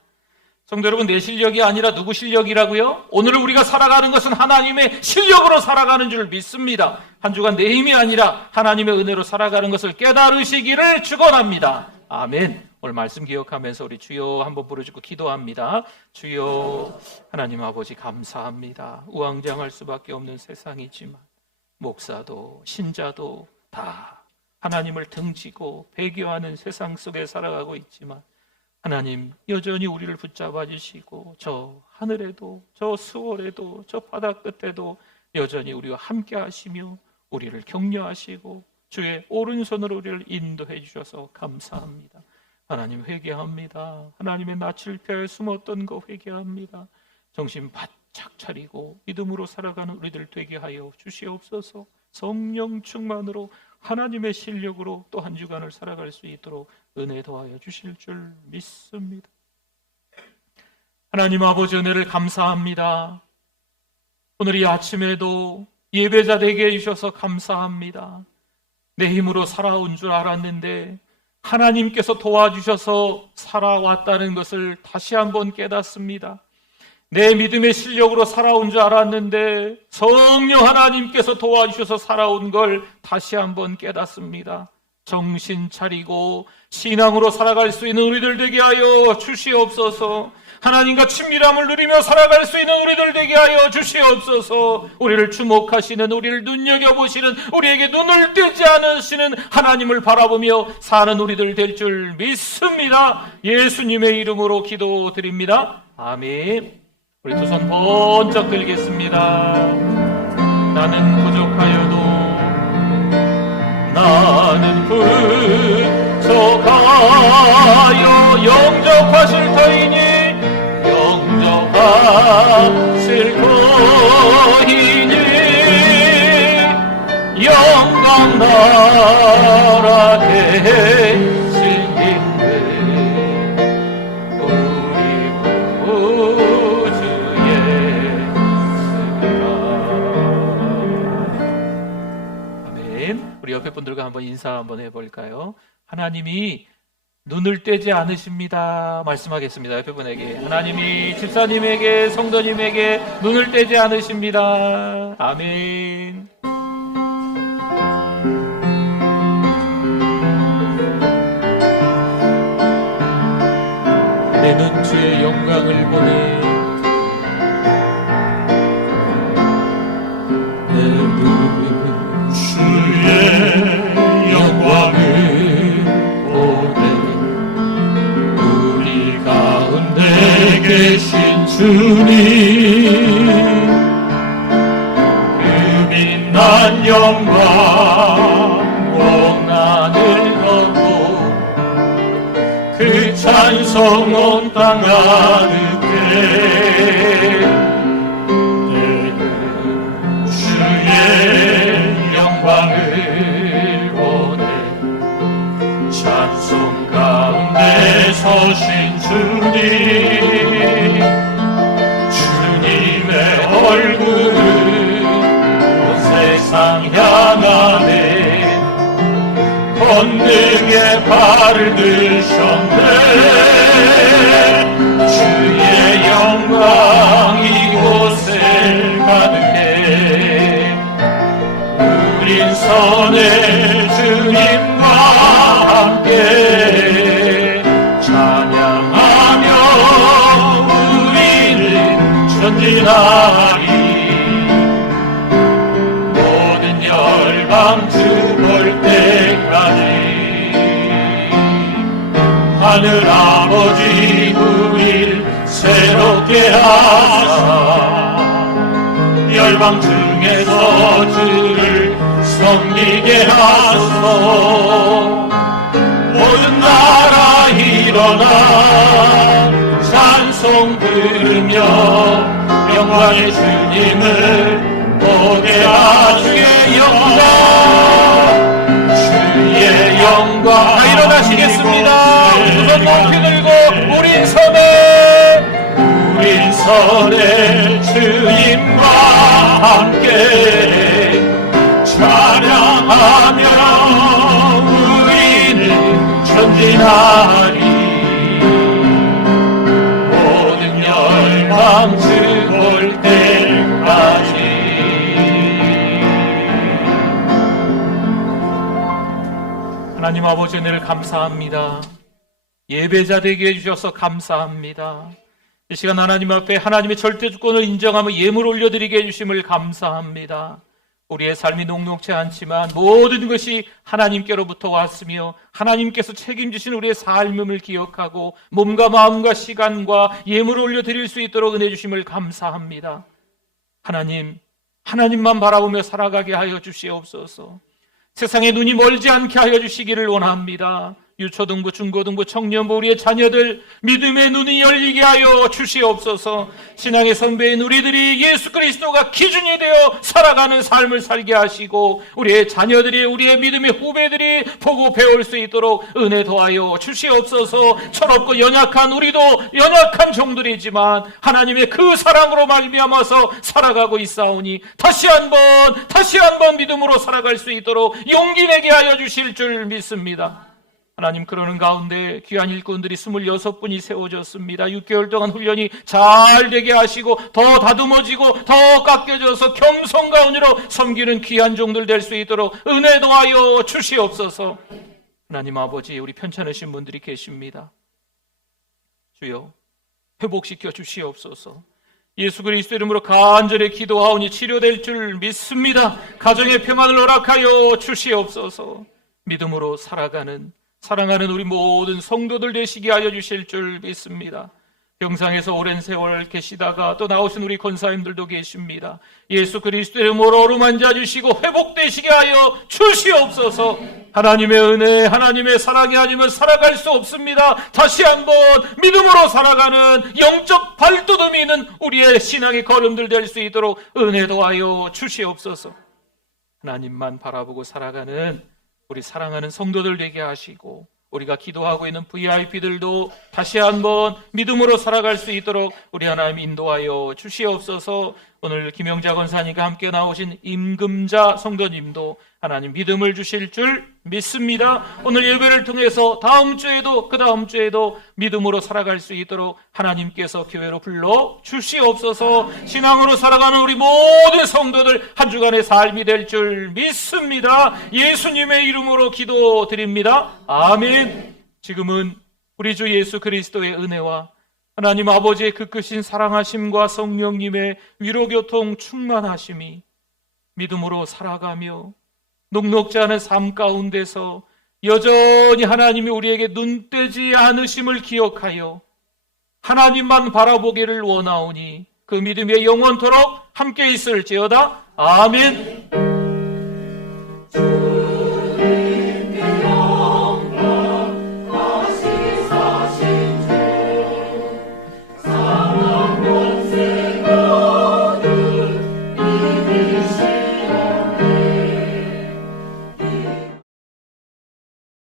성도 여러분, 내 실력이 아니라 누구 실력이라고요? 오늘 우리가 살아가는 것은 하나님의 실력으로 살아가는 줄 믿습니다. 한 주간 내 힘이 아니라 하나님의 은혜로 살아가는 것을 깨달으시기를 축원합니다. 아멘. 오늘 말씀 기억하면서 우리 주여 한번 부르짖고 기도합니다. 주여, 하나님 아버지 감사합니다. 우왕좌왕할 수밖에 없는 세상이지만 목사도 신자도 다 하나님을 등지고 배교하는 세상 속에 살아가고 있지만 하나님 여전히 우리를 붙잡아 주시고 저 하늘에도 저 수월에도 저 바다 끝에도 여전히 우리와 함께 하시며 우리를 격려하시고 주의 오른손으로 우리를 인도해 주셔서 감사합니다. 하나님 회개합니다. 하나님의 낯을 펴 숨었던 거 회개합니다. 정신 바짝 차리고 믿음으로 살아가는 우리들 되게 하여 주시옵소서. 성령 충만으로 하나님의 실력으로 또 한 주간을 살아갈 수 있도록 은혜 더하여 주실 줄 믿습니다. 하나님 아버지 은혜를 감사합니다. 오늘 이 아침에도 예배자 되게 해주셔서 감사합니다. 내 힘으로 살아온 줄 알았는데 하나님께서 도와주셔서 살아왔다는 것을 다시 한번 깨닫습니다. 내 믿음의 실력으로 살아온 줄 알았는데 성령 하나님께서 도와주셔서 살아온 걸 다시 한번 깨닫습니다. 정신 차리고 신앙으로 살아갈 수 있는 우리들 되게 하여 주시옵소서. 하나님과 친밀함을 누리며 살아갈 수 있는 우리들 되게 하여 주시옵소서. 우리를 주목하시는, 우리를 눈여겨보시는, 우리에게 눈을 뜨지 않으시는 하나님을 바라보며 사는 우리들 될 줄 믿습니다. 예수님의 이름으로 기도드립니다. 아멘. 우리 두 손 번쩍 들겠습니다. 나는 부족하여도 나는 부족하여 영접하실 터이니 영접하실 터이니 영광 나라 되실 힘을 우리 구주의 아멘. 우리 옆에 분들과 한번 인사 한번 해볼까요? 하나님이 눈을 떼지 않으십니다. 말씀하겠습니다. 옆에 분에게. 하나님이 집사님에게, 성도님에게 눈을 떼지 않으십니다. 아멘. 내 눈 주의 영광을 보내 내 눈 주의 영광을 보내 우리 가운데 계신 주님 그 빛난 영광 원한을 얻고 그 찬송 온 땅 가득해 주의 영광을 보내 찬송 가운데 서신 주님 주님의 얼굴을 온 세상 향하네 권능의 발을 드셨네 주의 영광 이곳에 가득해 우린 선의 주님과 함께 찬양하며 우리는 전진하리 하늘 아버지 우릴 새롭게 하사 열방 중에서 주를 섬기게 하소. 모든 나라 일어나 찬송 부르며 영광의 주님을 보게 하주의 영광 주의 영광. 다 일어나시겠습니다. 두 손 높이 들고 우린 선에 주님과 함께 찬양하며 우리는 전진하리. 모든 열방 주 볼 때까지. 하나님 아버지 은혜를 감사합니다. 예배자 되게 해주셔서 감사합니다. 이 시간 하나님 앞에 하나님의 절대 주권을 인정하며 예물 올려드리게 해주심을 감사합니다. 우리의 삶이 녹록지 않지만 모든 것이 하나님께로부터 왔으며 하나님께서 책임지신 우리의 삶을 기억하고 몸과 마음과 시간과 예물을 올려드릴 수 있도록 은혜 주심을 감사합니다. 하나님만 바라보며 살아가게 하여 주시옵소서. 세상에 눈이 멀지 않게 하여 주시기를 원합니다. 유초등부, 중고등부, 청년부 우리의 자녀들 믿음의 눈이 열리게 하여 주시옵소서. 신앙의 선배인 우리들이 예수 그리스도가 기준이 되어 살아가는 삶을 살게 하시고 우리의 자녀들이 우리의 믿음의 후배들이 보고 배울 수 있도록 은혜 더하여 주시옵소서. 철없고 연약한 우리도 연약한 종들이지만 하나님의 그 사랑으로 말미암아서 살아가고 있사오니 다시 한번 믿음으로 살아갈 수 있도록 용기 내게 하여 주실 줄 믿습니다. 하나님, 그러는 가운데 귀한 일꾼들이 26분이 세워졌습니다. 6개월 동안 훈련이 잘 되게 하시고 더 다듬어지고 더 깎여져서 겸손과 은혜로 섬기는 귀한 종들 될 수 있도록 은혜 더하여 주시옵소서. 하나님 아버지, 우리 편찮으신 분들이 계십니다. 주여 회복시켜 주시옵소서. 예수 그리스도 이름으로 간절히 기도하오니 치료될 줄 믿습니다. 가정의 평안을 허락하여 주시옵소서. 믿음으로 사랑하는 우리 모든 성도들 되시게 하여 주실 줄 믿습니다. 병상에서 오랜 세월 계시다가 또 나오신 우리 권사님들도 계십니다. 예수 그리스도의 이름으로 어루만져 주시고 회복되시게 하여 주시옵소서. 하나님의 은혜, 하나님의 사랑이 아니면 살아갈 수 없습니다. 다시 한번 믿음으로 살아가는 영적 발돋움이 있는 우리의 신앙의 걸음들 될 수 있도록 은혜 더하여 주시옵소서. 하나님만 바라보고 살아가는 우리 사랑하는 성도들 되게 하시고 우리가 기도하고 있는 VIP들도 다시 한번 믿음으로 살아갈 수 있도록 우리 하나님 인도하여 주시옵소서. 오늘 김영자 권사님과 함께 나오신 임금자 성도님도 하나님 믿음을 주실 줄 믿습니다. 오늘 예배를 통해서 다음 주에도 그 다음 주에도 믿음으로 살아갈 수 있도록 하나님께서 교회로 불러 주시옵소서. 신앙으로 살아가는 우리 모든 성도들 한 주간의 삶이 될 줄 믿습니다. 예수님의 이름으로 기도드립니다. 아멘. 지금은 우리 주 예수 그리스도의 은혜와 하나님 아버지의 그 크신 사랑하심과 성령님의 위로교통 충만하심이 믿음으로 살아가며 녹록지 않은 삶 가운데서 여전히 하나님이 우리에게 눈떼지 않으심을 기억하여 하나님만 바라보기를 원하오니 그 믿음의 영원토록 함께 있을지어다. 아멘.